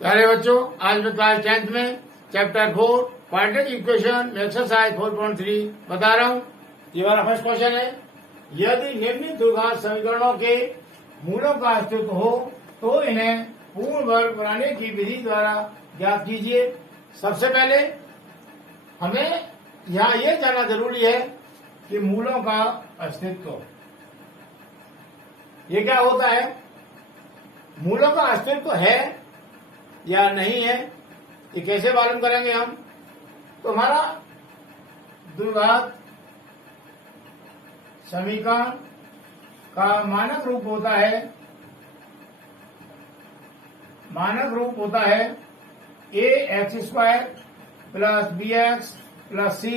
प्यारे बच्चों, आज मैं क्लास 10th में चैप्टर 4 क्वाड्रेटिक इक्वेशन एक्सरसाइज 4.3 बता रहा हूँ। ये हमारा फर्स्ट क्वेश्चन है। यदि निम्नलिखित द्विघात समीकरणों के मूलों का अस्तित्व हो तो इन्हें पूर्ण वर्ग बनाने की विधि द्वारा ज्ञात कीजिए। सबसे पहले हमें यहाँ ये जानना जरूरी है कि मूलों का अस्तित्व ये क्या होता है। मूलों का अस्तित्व है या नहीं है, ये कैसे मालूम करेंगे हम। तो हमारा द्विघात समीकरण का मानक रूप होता है a x square plus b x plus c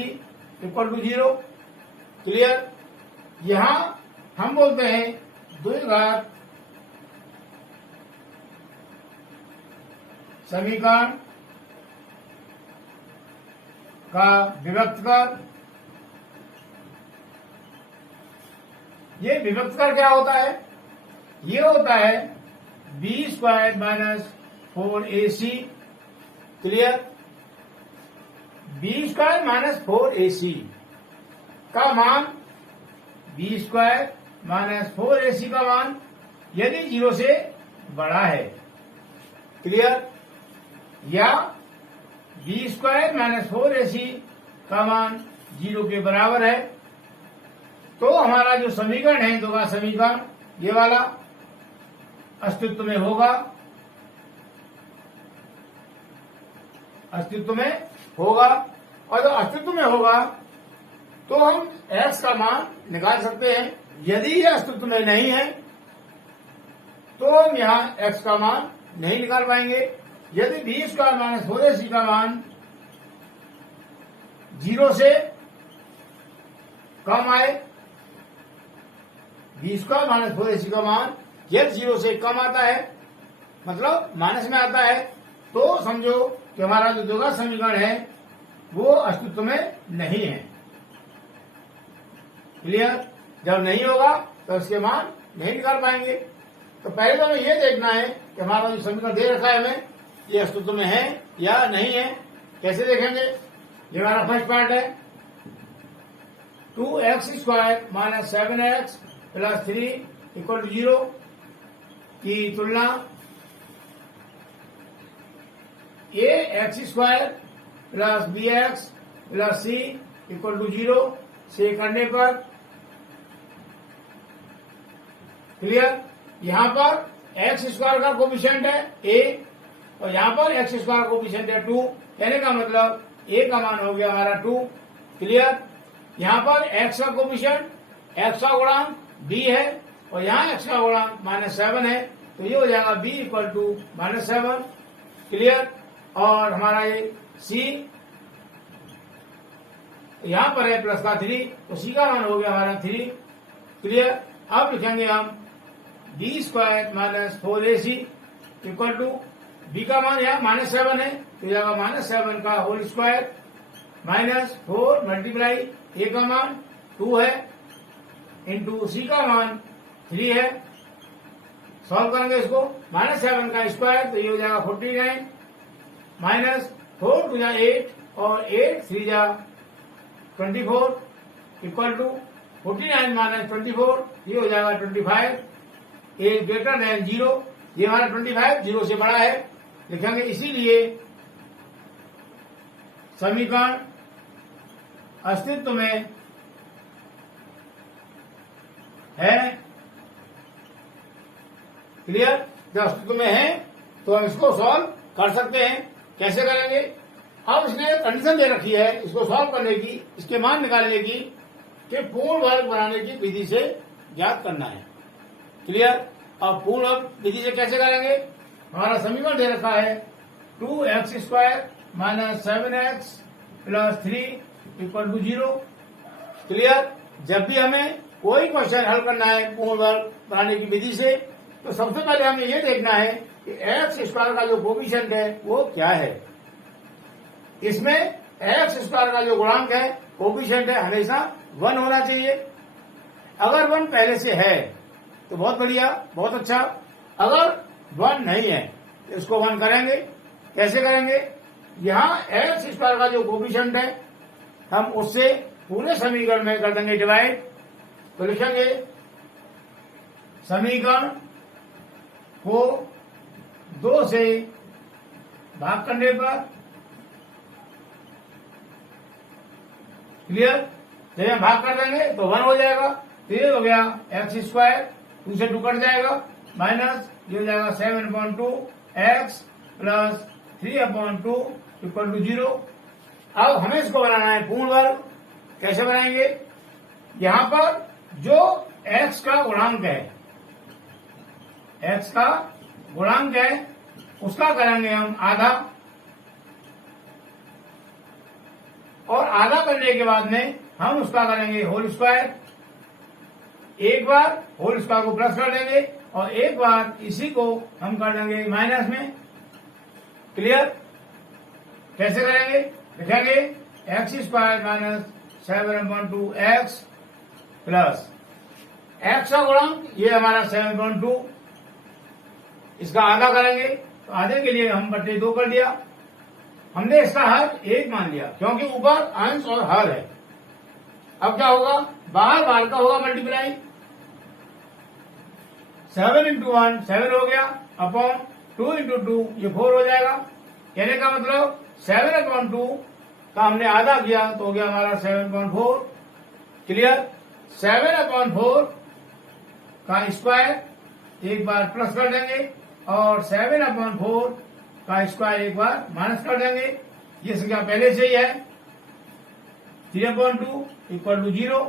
equal to 0। Clear. यहां हम बोलते हैं द्विघात समीकरण का विभक्त कर। ये विभक्त कर क्या होता है? ये होता है b square minus 4ac। Clear. B square minus 4ac का मान बी स्क्वायर माइनस 4ac का मान यदि 0 से बड़ा है। क्लियर। या बी स्क्वायर माइनस 4ac का मान 0 के बराबर है तो हमारा जो समीकरण है द्विघात समीकरण ये वाला अस्तित्व में होगा। और जब अस्तित्व में होगा तो हम x का मान निकाल सकते हैं। यदि ये अस्तित्व में नहीं है तो हम यहाँ x का मान नहीं निकाल पाएंगे। यदि बी स्क्वायर माइनस 4ac का मान 0 से कम आए, बी स्क्वायर माइनस 4ac का मान यदि 0 से कम आता है मतलब माइनस में आता है तो समझो कि हमारा जो द्विघात समीकरण है वो अस्तित्व में नहीं है। क्लियर। जब नहीं होगा तो उसके मान नहीं निकाल पाएंगे। तो पहले तो हमें ये देखना है कि हमारा जो समीकरण दे रखा है हमें ये अस्तित्व में है या नहीं है। कैसे देखेंगे? ये हमारा फर्स्ट पार्ट है 2x square minus 7x plus 3 equal to 0 की तुलना a x square plus b x plus c equal to 0 से करने पर। क्लियर। यहां पर एक्स स्क्वायर का कोफिशिएंट है ए और यहां पर एक्स स्क्वायर कोफिशिएंट है 2। कहने का मतलब ए का मान हो गया हमारा 2। क्लियर। यहां पर एक्स का कोफिशिएंट एक्स का गुणांक बी है और यहां एक्स का गुणांक -7 है तो ये हो जाएगा बी इक्वल टू -7। क्लियर। और हमारा ये सी यहां पर है प्लस का 3 तो सी का मान हो गया हमारा 3। क्लियर। अब लिखेंगे हम b square minus 4ac equal to b का मान यहाँ -7 है तो जाएगा -7 का whole square minus 4 multiply a का मान 2 है इंटू सी का मान 3 है। सॉल्व करेंगे इसको -7 का स्क्वायर तो ये हो जाएगा 49 माइनस 4 2 8 और 8 3 24 इक्वल टू 49 माइनस 24 ये हो जाएगा 25। ए ग्रेटर देन 0 ये हमारा 25 0 से बड़ा है लिखेंगे। इसीलिए समीकरण अस्तित्व में है। क्लियर। जब अस्तित्व में है तो हम इसको सॉल्व कर सकते हैं। कैसे करेंगे? अब इसने कंडीशन दे रखी है इसको सॉल्व करने की, इसके मान निकालने की कि पूर्ण वर्ग बनाने की विधि से ज्ञात करना है। क्लियर। अब पूर्ण वर्ग विधि से कैसे करेंगे? हमारा समीकरण दे रखा है 2x square minus 7x plus 3 equal to 0। Clear. जब भी हमें कोई क्वेश्चन हल करना है पूर्ण वर्ग बनाने की विधि से तो सबसे पहले हमें ये देखना है कि एक्स स्क्वायर का जो कोफिशिएंट है वो क्या है। इसमें एक्स स्क्वायर का जो गुणांक है कोफिशिएंट है हमेशा 1 होना चाहिए। अगर 1 पहले से है तो बहुत बढ़िया, बहुत अच्छा। अगर 1 नहीं है इसको 1 करेंगे। कैसे करेंगे? यहां एक्स स्क्वायर का जो कोफिशिएंट है हम उससे पूरे समीकरण में कर देंगे डिवाइड। तो लिखेंगे समीकरण को 2 से भाग करने पर, क्लियर? जब हम भाग कर देंगे तो 1 हो जाएगा। तो ये हो गया एक्स स्क्वायर, 2 से 2 कट जाएगा, माइनस ये हो जाएगा 7/2 एक्स प्लस 3/2 इक्वल टू 0। अब हमें इसको बनाना है पूर्ण वर्ग। कैसे बनाएंगे? यहां पर जो x का गुणांक है, x का गुणांक है उसका करेंगे हम आधा, और आधा करने के बाद में हम उसका करेंगे होल स्क्वायर। एक बार होल स्क्वायर को प्लस कर देंगे और एक बार इसी को हम कर देंगे माइनस में। क्लियर? कैसे करेंगे? लिखेंगे x square minus 7/2 x plus x का गुणांक ये हमारा 7/2, इसका आधा करेंगे तो आधे के लिए हम बटे 2 कर दिया। हमने इसका हर 1 मान लिया क्योंकि ऊपर अंश और हर है। अब क्या होगा? बाहर बाहर का होगा मल्टीप्लाई। 7 × 1 7 हो गया, अपॉन 2 × 2 ये 4 हो जाएगा। कहने का मतलब 7/2 का हमने आधा किया तो हो गया हमारा 7/4। क्लियर? 7/4 का स्क्वायर एक बार प्लस कर देंगे और 7/4 का स्क्वायर एक बार माइनस कर देंगे। ये संख्या पहले से ही है। 3/2 इक्वल टू 0।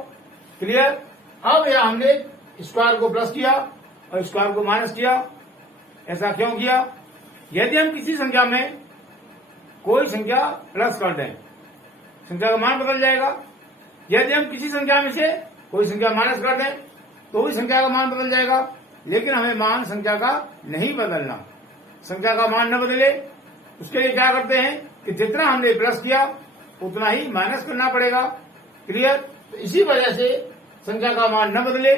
क्लियर? अब यह हमने स्क्वायर को प्लस किया और स्क्वायर को माइनस किया। ऐसा क्यों किया? यदि हम किसी संख्या में कोई संख्या प्लस कर दें, संख्या का मान बदल जाएगा। यदि हम किसी संख्या में से कोई संख्या माइनस कर दें तो भी संख्या का मान बदल जाएगा। लेकिन हमें मान संख्या का नहीं बदलना। संख्या का मान न बदले उसके लिए क्या करते हैं कि जितना हमने प्लस किया उतना ही माइनस करना पड़ेगा। क्लियर? तो इसी वजह से संख्या का मान न बदले।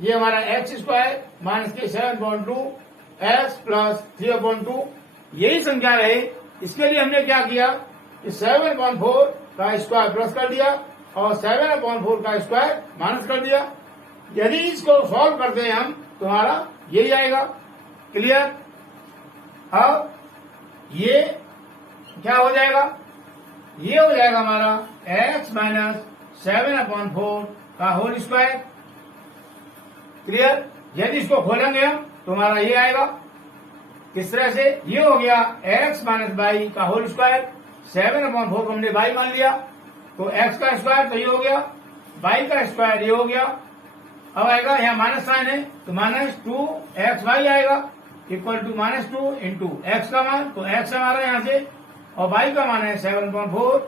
ये हमारा एक्स स्क्वायर माइनस के 7/2 एक्स प्लस 3/2 यही संख्या रहे। इसके लिए हमने क्या किया कि 7/4 का स्क्वायर प्लस कर दिया और 7/4 का स्क्वायर माइनस कर दिया। यदि इसको सॉल्व करते हैं हम तो हमारा यही आएगा। क्लियर? अब ये क्या हो जाएगा? ये हो जाएगा हमारा x माइनस 7/4 का होल स्क्वायर। क्लियर? यदि इसको खोलेंगे हम तो हमारा ये आएगा। किस तरह से? ये हो गया x माइनस बाई का होल स्क्वायर। 7/4 को हमने बाई मान लिया तो x का स्क्वायर तो ये हो गया, बाई का स्क्वायर ये हो गया। अब आएगा यहाँ माइनस साइन है तो -2xy आएगा इक्वल टू -2 इंटू एक्स का मान, तो x हमारा यहाँ से और बाई का मान है 7/4।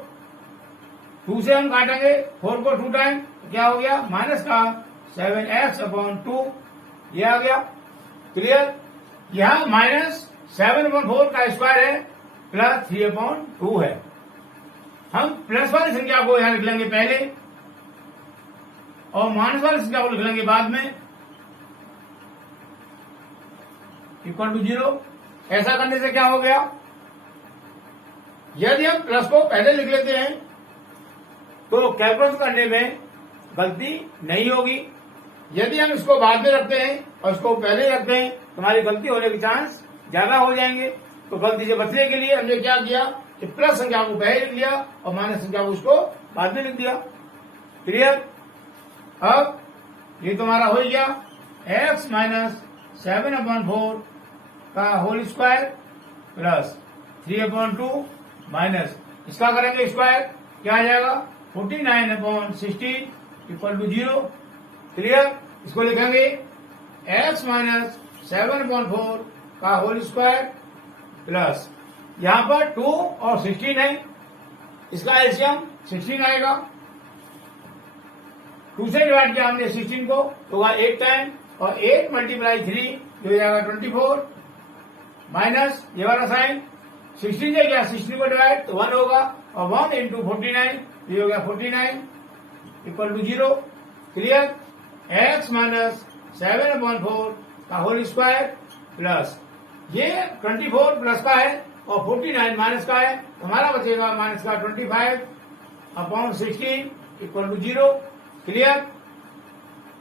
2 से हम काटेंगे 4 को 2 टाइम, क्या हो गया? माइनस का 7x/2 ये आ गया। क्लियर? यहाँ -7/4 का स्क्वायर है प्लस 3/2 है। हम प्लस वाली संख्या को यहाँ लिख लेंगे पहले और माइनस वाली संख्या को लिख लेंगे बाद में, इक्वल टू 0। ऐसा करने से क्या हो गया? यदि हम प्लस को पहले लिख लेते हैं तो कैलकुलेट करने में गलती नहीं होगी। यदि हम इसको बाद में रखते हैं और इसको पहले रखते हैं तो हमारी गलती होने के चांस ज्यादा हो जाएंगे। तो गलती से बचने के लिए हमने क्या किया कि प्लस संख्या को पहले लिख लिया और माइनस संख्या को उसको बाद में लिख दिया। क्लियर? अब ये तुम्हारा हो गया x माइनस 7/4 का होल स्क्वायर प्लस 3/2 माइनस इसका करेंगे स्क्वायर, क्या आ जाएगा? 49/16 इक्वल टू 0। क्लियर? इसको लिखेंगे x माइनस 7/4 का होल स्क्वायर प्लस यहाँ पर 2 और 16 है, इसका एलसीएम 16 आएगा। 2 से डिवाइड किया हमने 16 को तो होगा 8 टाइम और 8 × 3 जो हो जाएगा 24 माइनस ये वाला साइन 16 से गया 16 को डिवाइड तो 1 होगा और 1 × 49 ये हो गया 49 equal to 0। Clear? x minus 7/4 का होल स्क्वायर प्लस ये 24 प्लस का है और 49 माइनस का है। हमारा बचेगा माइनस का 25 upon 16 equal to 0। Clear.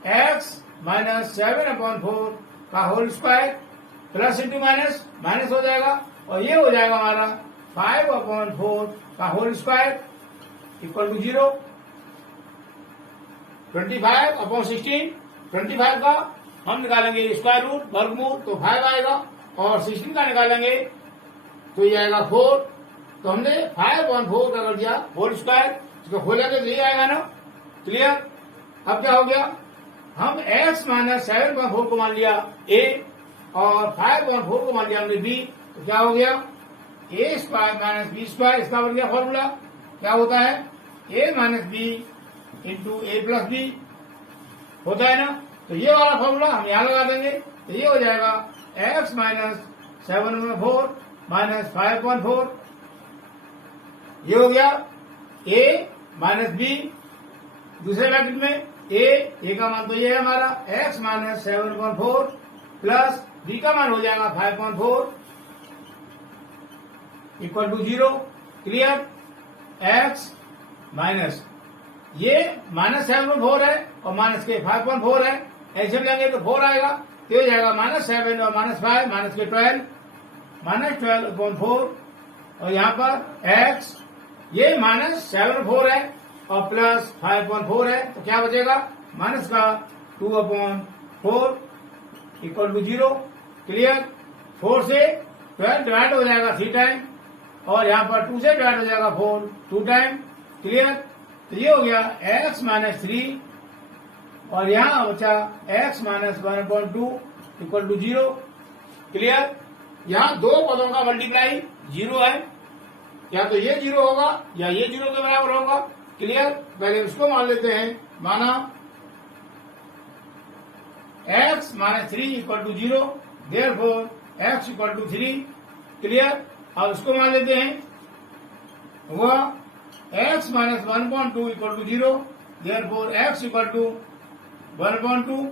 x minus 7 upon 4 का whole square plus into minus minus हो जाएगा और ये हो जाएगा हमारा 5 अपॉन 4 का whole square equal to 0। 25 upon 16, 25 का हम निकालेंगे स्क्वायर रूट वर्गमूल तो 5 आएगा और 16 का निकालेंगे तो ये आएगा 4। तो हमने 5 अपॉन 4 का कर दिया होल स्क्वायर, इसको खोलेंगे तो ये आएगा ना। क्लियर। अब क्या हो गया, हम x माइनस 7/4 को मान लिया a और 5/4 को मान लिया हमने b, तो क्या हो गया a square minus b square. इसका बन गया फॉर्मूला क्या होता है a minus b into a plus b होता है ना। तो ये वाला फॉर्मूला हम यहाँ लगा देंगे तो ये हो जाएगा x माइनस 7/4 माइनस 5/4। ये हो गया a माइनस b दूसरे ब्रैकेट में a का मान तो ये है हमारा x माइनस 7/4 प्लस b का मान हो जाएगा 5/4 equal to 0। Clear. x minus ये माइनस 7/4 है और माइनस के 5/4 है, ऐसे में लेंगे तो 4 आएगा तो हो जाएगा माइनस 7 और माइनस 5 माइनस के 12 माइनस 12/4 और यहाँ पर x ये माइनस 7/4 है और प्लस 5/4 है तो क्या बचेगा माइनस का 2/4 इक्वल टू 0। क्लियर। 4 से 12 डिवाइड हो जाएगा 3 टाइम और यहाँ पर 2 से डिवाइड हो जाएगा 4 2 टाइम। क्लियर। तो ये हो गया x माइनस 3 और यहाँ बचा x minus 1/2 equal to 0। Clear. यहाँ दो पदों का मल्टीप्लाई 0 है, या तो ये 0 होगा या ये 0 के बराबर होगा। क्लियर। पहले उसको मान लेते हैं, माना x minus 3 equal to 0 therefore x equal to 3। Clear. अब उसको मान लेते हैं, हुआ x minus 1/2 equal to 0 therefore x equal to 1/2।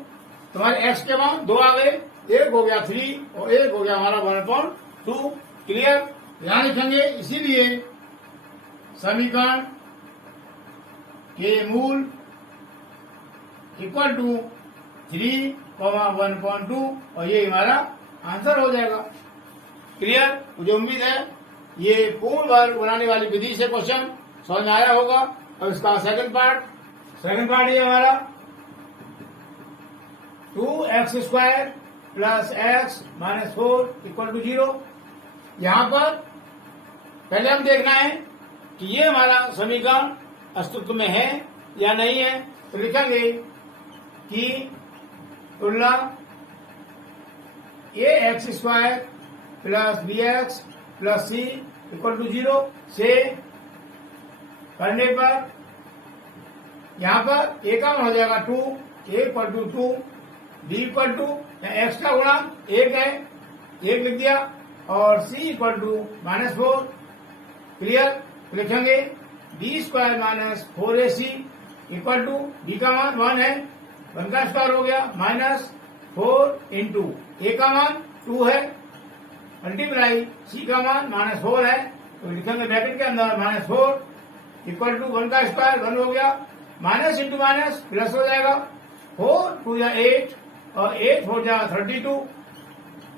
तुम्हारे x के मान दो आ गए, एक हो गया 3 और एक हो गया हमारा 1/2। क्लियर। ध्यान रखेंगे, इसीलिए समीकरण के मूल इक्वल टू 3, 1/2 और ये हमारा आंसर हो जाएगा। क्लियर। मुझे उम्मीद है ये पूर्ण वर्ग बनाने वाली विधि से क्वेश्चन समझ में आया होगा। और इसका सेकंड पार्ट ये हमारा 2x square plus x minus 4 equal to 0। यहाँ पर पहले हम देखना है कि ये हमारा समीकरण अस्तित्व में है या नहीं है। तो लिखेंगे कि तुलना ax square plus bx plus c equal to 0 से करने पर यहाँ पर a का मान हो जाएगा 2, a equal to 2, b equal to x का गुणा 1 है 1 लिख दिया और c इक्वल टू -4। क्लियर। लिखेंगे b square minus 4ac equal to b का मान 1 है, 1 का स्क्वायर हो गया माइनस 4 इंटू a का मान 2 है मल्टीप्लाई c का मान -4 है तो लिखेंगे ब्रैकेट के अंदर -4 इक्वल टू 1 का स्क्वायर 1 हो गया, माइनस इंटू माइनस प्लस हो जाएगा 4 2 या 8 और 8 हो जाएगा 32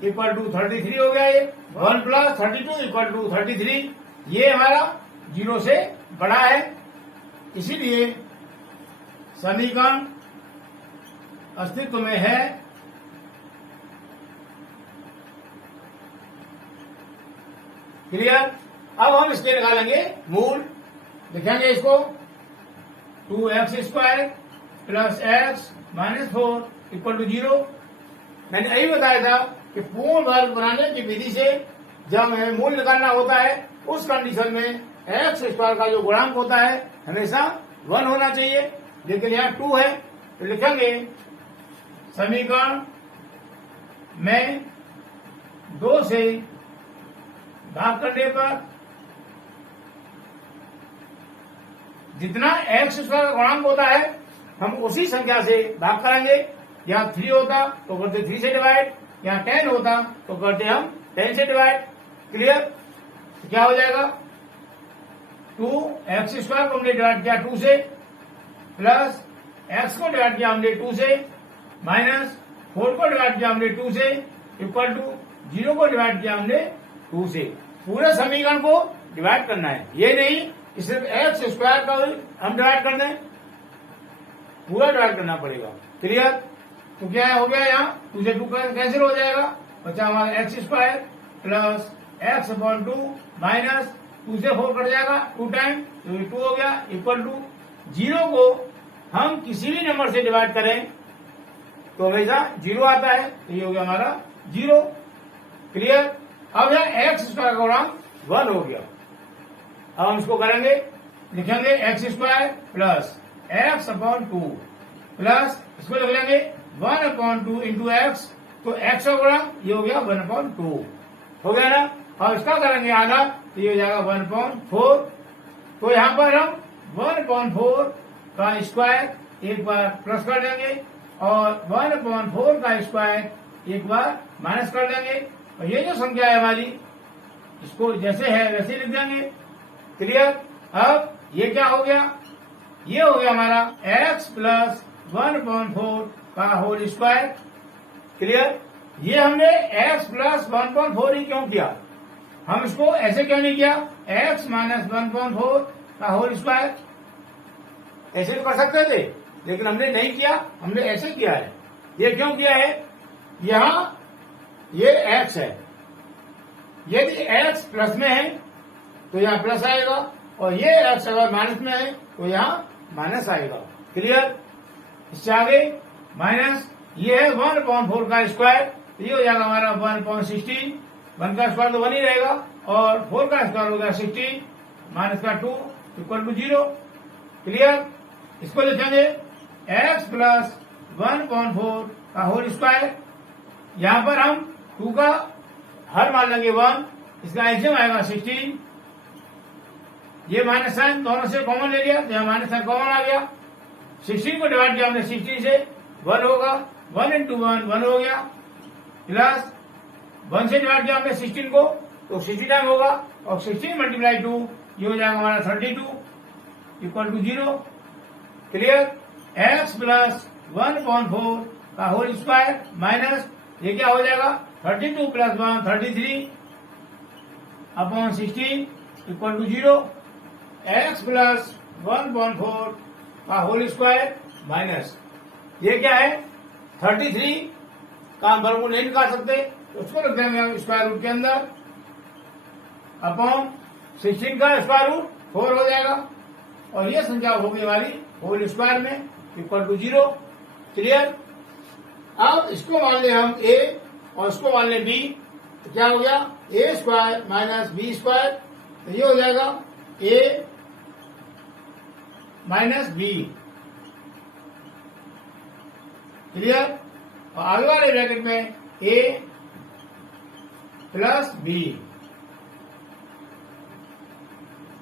इक्वल टू 33 हो गया। ये 1 प्लस 32 इक्वल टू 33। ये हमारा 0 से बड़ा है, इसीलिए समीकरण अस्तित्व में है। क्लियर। अब हम इसके निकालेंगे मूल। लिखेंगे इसको 2x square plus x minus 4 equal to 0। मैंने यही बताया था कि पूर्ण वर्ग बनाने की विधि से जब हमें मूल निकालना होता है उस कंडीशन में x स्क्वायर का जो गुणांक होता है हमेशा 1 होना चाहिए, लेकिन यहाँ 2 है तो लिखेंगे समीकरण में 2 से भाग करने पर जितना x स्क्वायर का गुणांक होता है हम उसी संख्या से भाग करेंगे। यहाँ 3 होता तो करते 3 से डिवाइड, यहाँ 10 होता तो करते हम 10 से डिवाइड, क्लियर। तो क्या हो जाएगा 2x² को हमने डिवाइड किया 2 से, प्लस x को डिवाइड किया हमने 2 से, माइनस 4 को डिवाइड किया हमने 2 से, इक्वल टू 0 को डिवाइड किया हमने 2 से। पूरे समीकरण को डिवाइड करना है, ये नहीं कि सिर्फ x² का हम डिवाइड कर दें, पूरा डिवाइड करना पड़ेगा, क्लियर। तो क्या हो गया यहाँ 2 से 2 कैंसिल हो जाएगा, बचा हमारा x² प्लस x/2 माइनस 2 से 4 कट जाएगा 2 टाइम, तो ये 2 हो गया, इक्वल टू 0 को हम किसी भी नंबर से डिवाइड करें तो हमेशा 0 आता है, तो ये हो गया हमारा 0, क्लियर। अब यहाँ x² का गुणांक 1 हो गया। अब हम इसको करेंगे, लिखेंगे x² प्लस x/2 प्लस इसको लिख लेंगे 1/2 इंटू एक्स, तो x का गुणांक ये हो गया 1/2 हो गया ना। अब इसका करेंगे आधा, तो ये हो जाएगा 1/4। तो यहाँ पर हम 1/4 का स्क्वायर एक बार प्लस कर देंगे और 1/4 का स्क्वायर एक बार माइनस कर देंगे, और ये जो संख्या है हमारी इसको जैसे है वैसे लिख देंगे, क्लियर। अब ये क्या हो गया, ये हो गया हमारा x प्लस 1/4 का होल स्क्वायर, क्लियर। ये हमने x प्लस 1/4 ही क्यों किया, हम इसको ऐसे क्यों नहीं किया x माइनस 1/4 का होल स्क्वायर, ऐसे तो कर सकते थे, लेकिन हमने नहीं किया, हमने ऐसे किया है। ये क्यों किया है, यहाँ ये x है, यदि x प्लस में है तो यहाँ प्लस आएगा, और ये x अगर माइनस में है तो यहाँ माइनस आएगा, क्लियर। इससे आगे माइनस ये है 1/4 का स्क्वायर, तो ये हो जाएगा हमारा 1/16, 1 का स्क्वायर तो 1 ही रहेगा, और 4 का स्क्वायर हो गया 16 माइनस का 2 इक्वल टू 0, क्लियर। इसको लिखेंगे x प्लस 1/4 का होल स्क्वायर, यहाँ पर हम 2 का हर मान लेंगे 1, इसका एल्सियम आएगा 16, ये माइनस साइन दोनों से कॉमन ले लिया, तो यहाँ माइनस साइन कॉमन आ गया, 16 को डिवाइड किया हमने 16 से, 1 होगा, 1 इंटू 1 1 हो गया, प्लस 1 से डिवाइड किया हमने 16 को, तो 60 टाइम होगा, और 16 मल्टीप्लाई 2 ये हो जाएगा हमारा 32 equal to 0, clear. x plus 1/4 का होल स्क्वायर माइनस ये क्या हो जाएगा 32 plus 1 33 upon 16 equal to 0, x plus 1/4 का होल स्क्वायर माइनस ये क्या है 33 का हम वर्गमूल नहीं निकाल सकते, तो उसको रख देंगे हम स्क्वायर रूट के अंदर, अपॉन 16 का स्क्वायर रूट 4 हो जाएगा, और ये संख्या होगी हमारी होल स्क्वायर में इक्वल टू 0, क्लियर। अब इसको मान ले हम a और इसको मान ले b, तो क्या हो गया a² माइनस b², तो ये हो जाएगा a माइनस b, क्लियर। और आगे वाले ब्रैकेट में a plus b,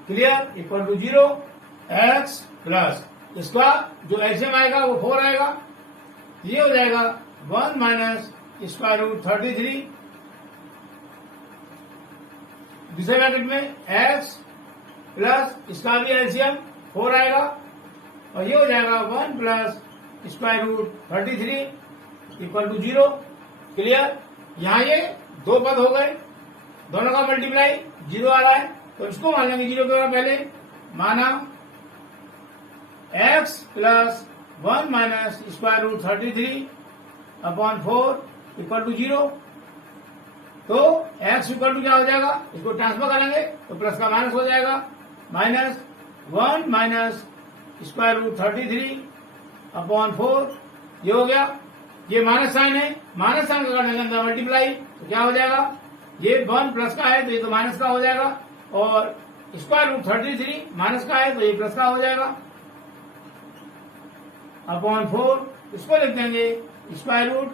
clear, equal to 0, x plus इसका जो एल्सियम आएगा वो 4 आएगा, ये हो जाएगा 1 माइनस स्क्वायर रूट 33, दूसरे ब्रैकेट में x प्लस इसका भी एल्सियम 4 आएगा, और ये हो जाएगा 1 plus square root 33 equal to 0, clear. यहाँ ये दो पद हो गए, दोनों का मल्टीप्लाई 0 आ रहा है, तो इसको मान लेंगे 0 के बाद पहले माना x plus 1 minus square root 33 upon 4 equal to 0, तो x इक्वल टू क्या हो जाएगा, इसको ट्रांसफर करेंगे तो प्लस का माइनस हो जाएगा, minus 1 minus square root 33 upon 4, ये हो गया, ये माइनस साइन है, माइनस साइन का करने के अंदर मल्टीप्लाई, तो क्या हो जाएगा, ये 1 प्लस का है तो ये तो माइनस का हो जाएगा, और स्क्वायर रूट 33 माइनस का है तो ये प्लस का हो जाएगा, अपॉन 4, इसको लिख देंगे स्क्वायर रूट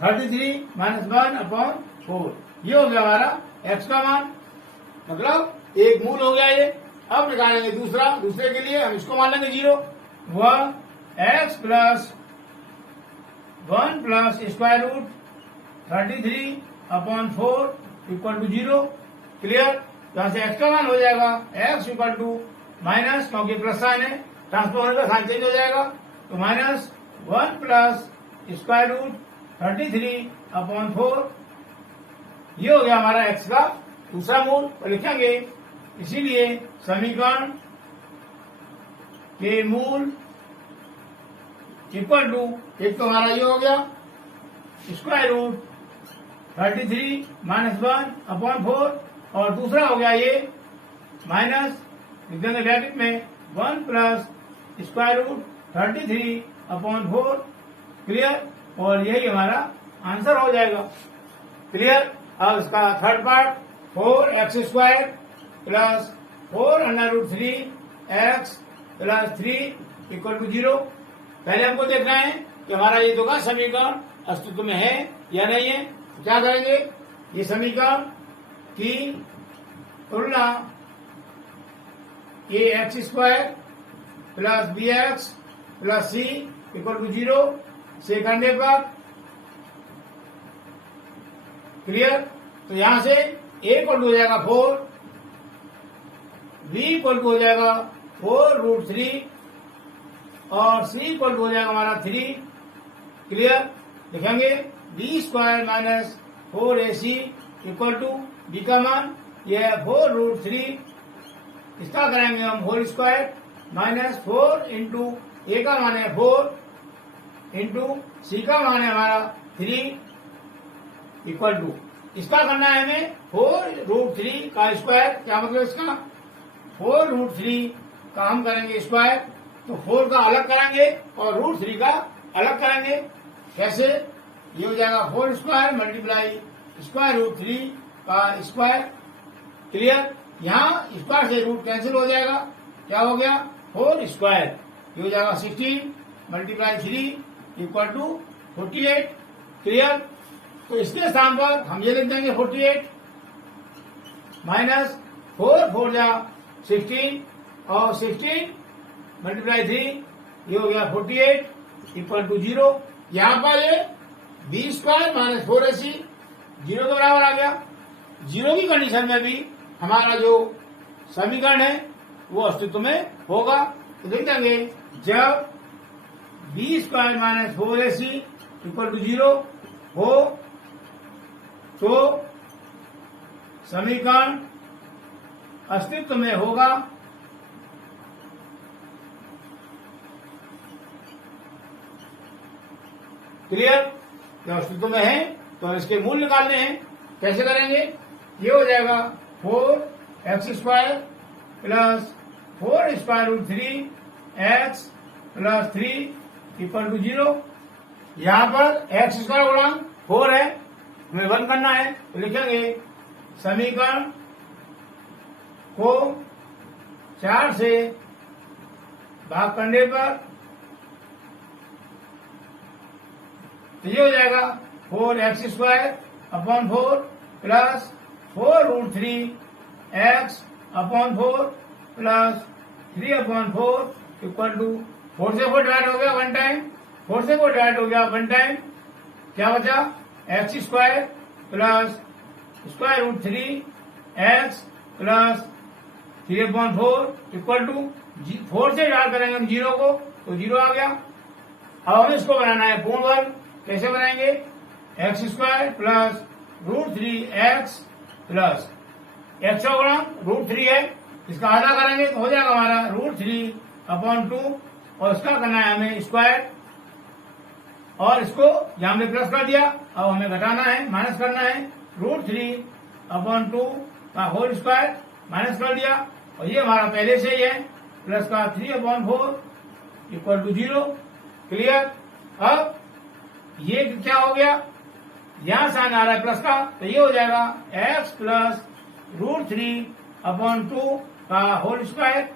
33 माइनस 1 अपॉन 4, ये हो गया हमारा x का मान, मतलब एक मूल हो गया ये। अब निकालेंगे दूसरे के लिए हम इसको मान लेंगे 0, वह x plus 1 plus square root 33 upon 4 equal to 0। Clear. यहां से एक्स का मान हो जाएगा एक्स इक्वल टू माइनस, क्योंकि प्लस साइन है, ट्रांसफर होने का साइन चेंज हो जाएगा, तो minus 1 plus square root 33 upon 4। ये हो गया हमारा एक्स का दूसरा मूल, और लिखेंगे इसीलिए समीकरण के मूल इक्वल टू, एक तो हमारा ये हो गया स्क्वायर रूट 33 माइनस 1 अपॉन 4, और दूसरा हो गया ये माइनस लिख देंगे ब्रैकेट में 1 plus square root 33 upon 4। Clear. और यही हमारा आंसर हो जाएगा। क्लियर। अब इसका third part 4x square plus 4 under root 3 x plus 3 equal to 0। पहले हमको देखना है कि हमारा ये दोनों समीकरण अस्तित्व में है या नहीं है। क्या करेंगे, ये समीकरण की तुलना a x square plus b x plus c equal to 0 से करने पर, क्लियर। तो यहां से ए इक्वल टू हो जाएगा 4, बी इक्वल टू हो जाएगा 4 रूट 3 और सी इक्वल टू हो जाएगा हमारा 3। क्लियर। लिखेंगे b square minus 4ac equal to b का मान यह है 4 रूट 3, इसका करेंगे हम होल स्क्वायर माइनस 4 इंटू ए का मान है 4 इंटू सी का मान है हमारा 3 इक्वल टू, इसका करना है हमें 4 रूट 3 का स्क्वायर। क्या मतलब इसका, 4 रूट 3 का हम करेंगे स्क्वायर, तो 4 का अलग करेंगे और रूट 3 का अलग करेंगे। कैसे, ये हो जाएगा 4 स्क्वायर मल्टीप्लाई स्क्वायर रूट 3 का स्क्वायर। क्लियर। यहाँ स्क्वायर से रूट कैंसिल हो जाएगा, क्या हो गया 4 स्क्वायर, ये हो जाएगा 16 मल्टीप्लाई 3 इक्वल टू 48। क्लियर। तो इसके स्थान पर हम ये लिख देंगे 48 माइनस 4 4 जा 16 और 16 मल्टीप्लाई 3 ये हो गया 48 इक्वल टू 0। यहाँ पर ये बी स्क्वायर माइनस 4ac 0 के बराबर आ गया। 0 की कंडीशन में भी हमारा जो समीकरण है वो अस्तित्व में होगा। तो लिख देंगे जब b square minus 4ac equal to 0 हो तो समीकरण अस्तित्व में होगा। क्लियर। जब अस्तित्व में है तो इसके मूल निकालने हैं। कैसे करेंगे, ये हो जाएगा 4x square plus 4 square root 3 x plus 3 equal to 0। यहाँ पर एक्स स्क्वायर गुणा 4 है, हमें 1 करना है, तो लिखेंगे समीकरण को 4 से भाग करने पर तो ये हो जाएगा 4x square upon 4 plus 4 root 3 x upon 4 plus 3 upon 4 equal to 4 से 4 डिवाइड हो गया 1 टाइम, 4 से 4 डिवाइड हो गया 1 टाइम, क्या बचा x square plus square root 3 x plus 3 upon 4 equal to 4 से डिवाइड करेंगे हम 0 को तो 0 आ गया। अब हमें इसको बनाना है पूर्ण वर्ग। कैसे बनाएंगे, x square plus root 3 x plus x का गुणा रूट 3 है, इसका आधा करेंगे तो हो जाएगा हमारा रूट 3 अपॉन 2 और इसका करना है हमें स्क्वायर, और इसको यहां हमने प्लस कर दिया, अब हमें घटाना है माइनस करना है रूट 3 अपॉन 2 का होल स्क्वायर माइनस कर दिया, और ये हमारा पहले से ही है प्लस का 3 अपॉन 4 इक्वल टू 0। क्लियर। अब ये क्या हो गया, यहां साइन आ रहा है प्लस का, तो ये हो जाएगा एक्स प्लस रूट 3 अपॉन 2 का होल स्क्वायर।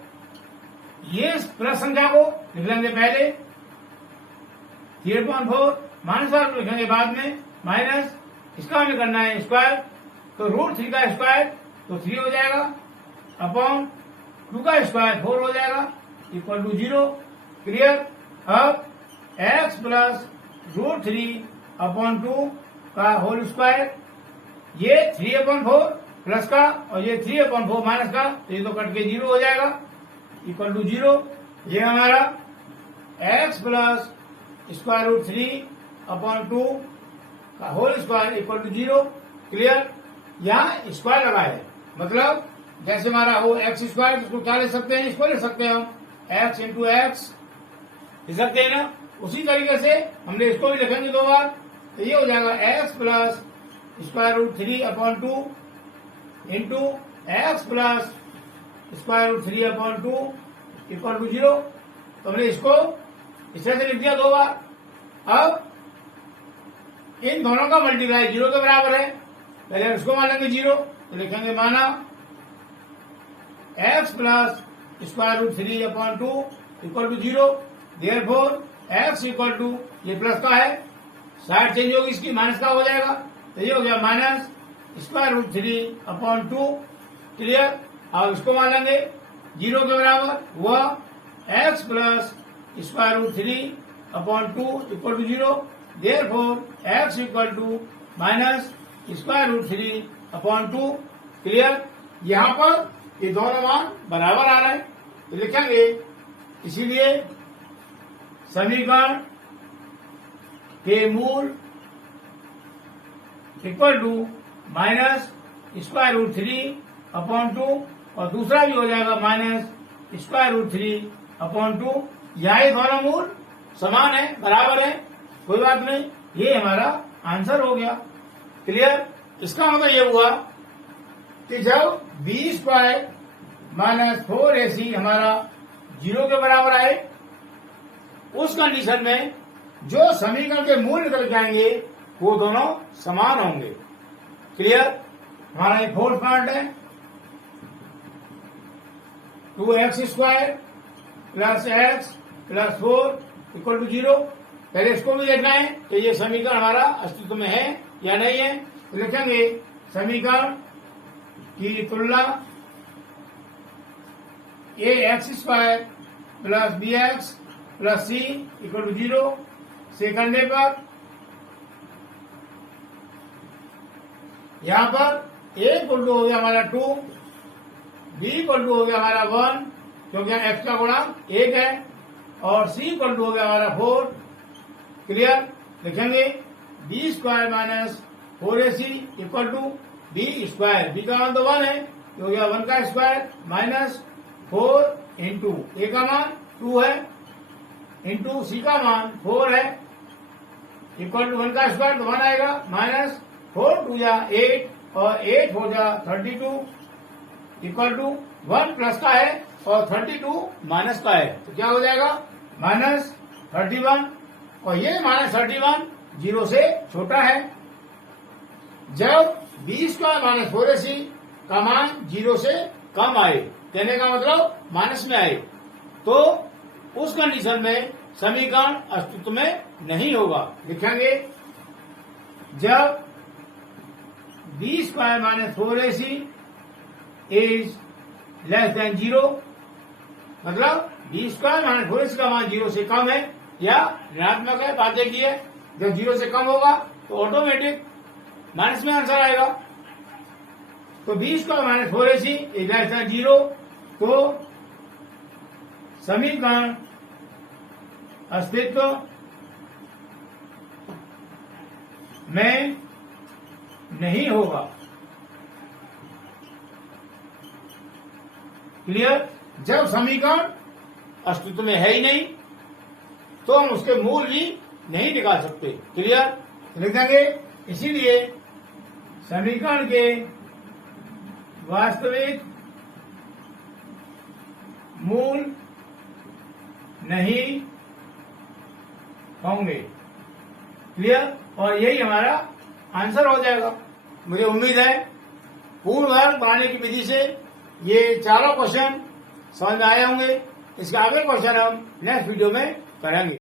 ये प्लस संख्या को लिख लेंगे पहले 3/4 माइनस वाला लिखेंगे बाद में माइनस, इसका हमें करना है स्क्वायर, तो रूट 3 का स्क्वायर तो 3 हो जाएगा अपॉन 2 का स्क्वायर 4 हो जाएगा इक्वल टू 0। क्लियर। अब x प्लस रूट 3 अपॉन 2 का होल स्क्वायर ये 3/4 प्लस का और ये 3/4 माइनस का, तो ये तो कट के 0 हो जाएगा, इक्वल टू 0। ये हमारा x प्लस स्क्वायर रूट 3/2 का whole square equal to 0। Clear. यहाँ स्क्वायर लगा है, मतलब जैसे हमारा वो एक्स स्क्वायर, इसको क्या ले सकते हैं, इसको ले सकते हैं हम, x इंटू एक्स ले सकते हैं ना। उसी तरीके से हमने इसको भी लिखेंगे 2 बार, तो ये हो जाएगा x plus square root 3/2 into x plus square root 3/2 equal to 0। तो हमने इसको इस तरह से लिख दिया 2 बार। अब इन दोनों का मल्टीप्लाई 0 के बराबर है, पहले हम इसको मानेंगे 0, तो लिखेंगे माना x plus square root 3/2 equal to 0। Therefore x equal to, ये प्लस का है, साइड चेंज होगी इसकी, माइनस का हो जाएगा, तो ये हो गया माइनस स्क्वायर रूट 3/2। क्लियर। अब इसको मान लेंगे 0 के बराबर, वह x plus square root 3/2 equal to 0। Therefore x equal to minus square root 3/2। Clear. यहाँ पर ये दोनों मान बराबर आ रहे हैं, तो लिखेंगे, इसीलिए समीकरण के मूल equal to minus square root 3/2 और दूसरा भी हो जाएगा माइनस स्क्वायर रूट 3/2। यहाँ ये दोनों मूल समान है, बराबर है, कोई बात नहीं, ये हमारा आंसर हो गया। क्लियर। इसका मतलब ये हुआ कि जब b स्क्वायर माइनस 4ac हमारा 0 के बराबर आए, उस कंडीशन में जो समीकरण के मूल निकल जाएंगे वो दोनों समान होंगे। क्लियर। हमारा ये फोर्थ पार्ट है, 2x square plus x plus 4 equal to 0। पहले इसको भी देखना है कि ये समीकरण हमारा अस्तित्व में है या नहीं है, तो लिखेंगे समीकरण की तुलना ax square plus bx plus c equal to 0 से करने पर यहाँ पर a इक्वल टू हो गया हमारा 2, b इक्वल टू हो गया हमारा 1, क्योंकि यहाँ x का गुणांक 1 है, और c इक्वल टू हो गया हमारा 4। क्लियर। लिखेंगे b square minus 4ac equal to b square, b का मान तो 1 है, तो हो गया 1 का स्क्वायर माइनस 4 इंटू a का मान 2 है, इंटू c का मान 4 है, इक्वल टू 1 का स्क्वायर तो 1 आएगा, माइनस 4 2 या 8 और 8 हो जा 32 इक्वल टू 1 प्लस का है और 32 माइनस का है, तो क्या हो जाएगा माइनस 31, और ये माइनस 31 0 से छोटा है। जब b स्क्वायर माइनस 4ac का मान 0 से कम आए, कहने का मतलब माइनस में आए, तो उस कंडीशन में समीकरण अस्तित्व में नहीं होगा। लिखेंगे जब b square minus 4ac is less than 0, मतलब b स्क्वायर माइनस 4ac का मान 0 से कम है या ऋणात्मक है, बात देखिए, जब 0 से कम होगा तो ऑटोमेटिक माइनस में आंसर आएगा। तो b square minus 4ac is less than 0, तो समीकरण अस्तित्व में नहीं होगा। क्लियर। जब समीकरण अस्तित्व में है ही नहीं, तो हम उसके मूल भी नहीं निकाल सकते। क्लियर। लिख देंगे, इसीलिए समीकरण के वास्तविक मूल नहीं होंगे। क्लियर। और यही हमारा आंसर हो जाएगा। मुझे उम्मीद है पूर्ण वर्ग बनाने की विधि से ये चारों क्वेश्चन समझ में आए होंगे। इसके आगे क्वेश्चन हम नेक्स्ट वीडियो में करेंगे।